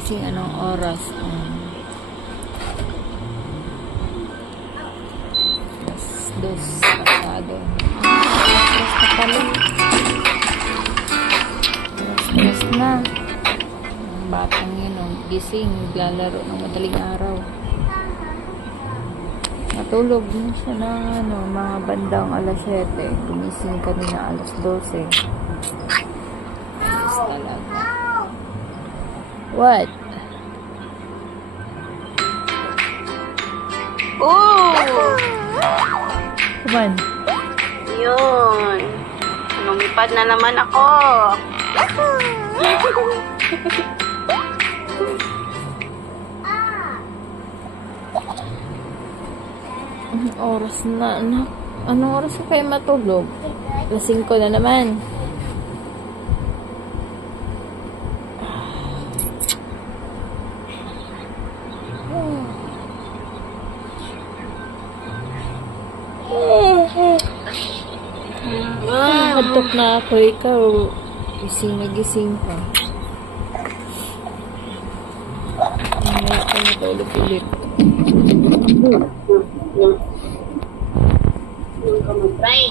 gising anong oras? Dos pasado. Alas na pala. Alas na. Ang batang yun, gising, lalaro ng madaling araw. Natulog din siya ng mga bandang alas 7. Gumising kanina alas 12. Alas talaga. What? Oh! Come on. Yun. Lumipad na naman ako. Anong oras na, anak? Anong oras ka kayo matulog? Alas 5 na naman. Kadtok na ako, ikaw. Gising na gising pa. Mamaya ka matulog ulit. Yung kamagray.